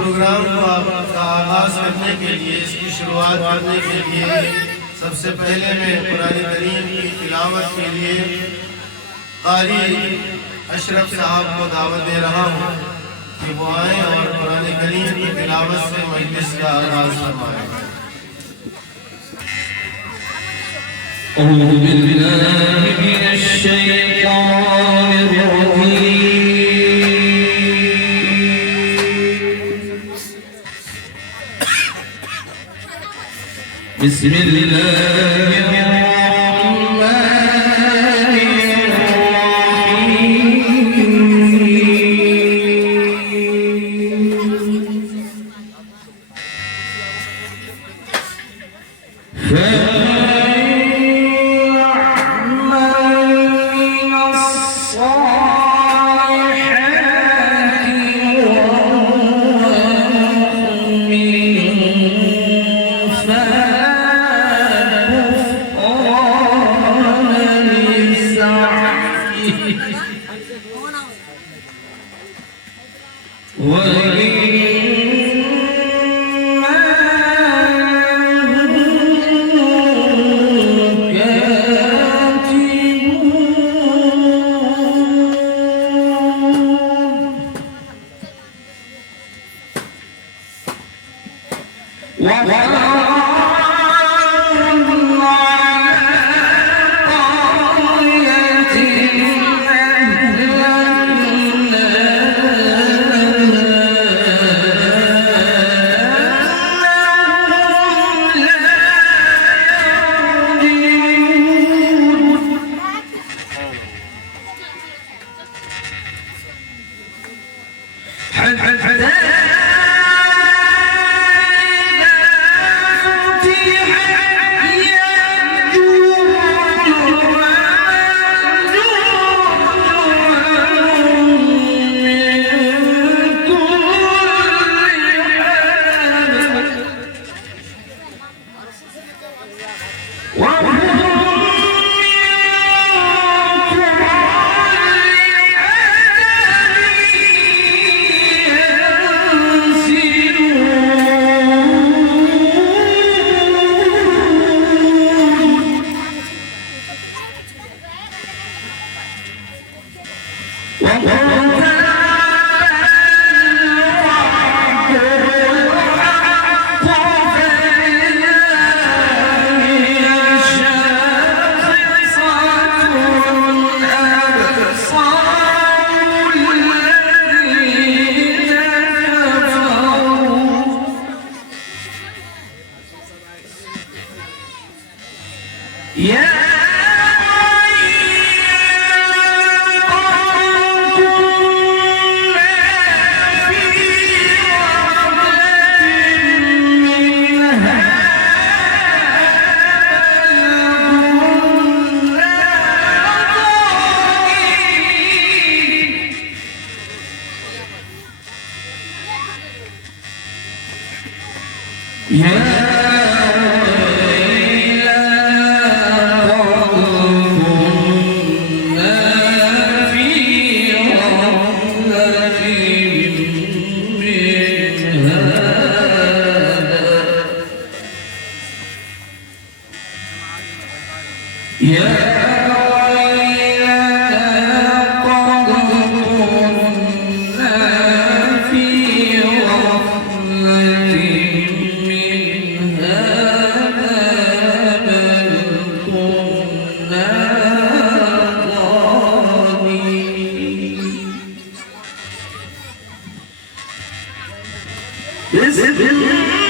प्रोग्राम का आगाज करने के लिए, इसकी शुरुआत करने के लिए सबसे पहले मैं कुरान करीम की तिलावत के लिए कारी अशरफ साहब को दावत दे रहा हूँ कि वो आए और कुरान करीम की तिलावत से मजलिस का आगाज फरमाएं। أعوذ بالله من الشيطان الرجيم بسم الله الرحمن الرحيم This is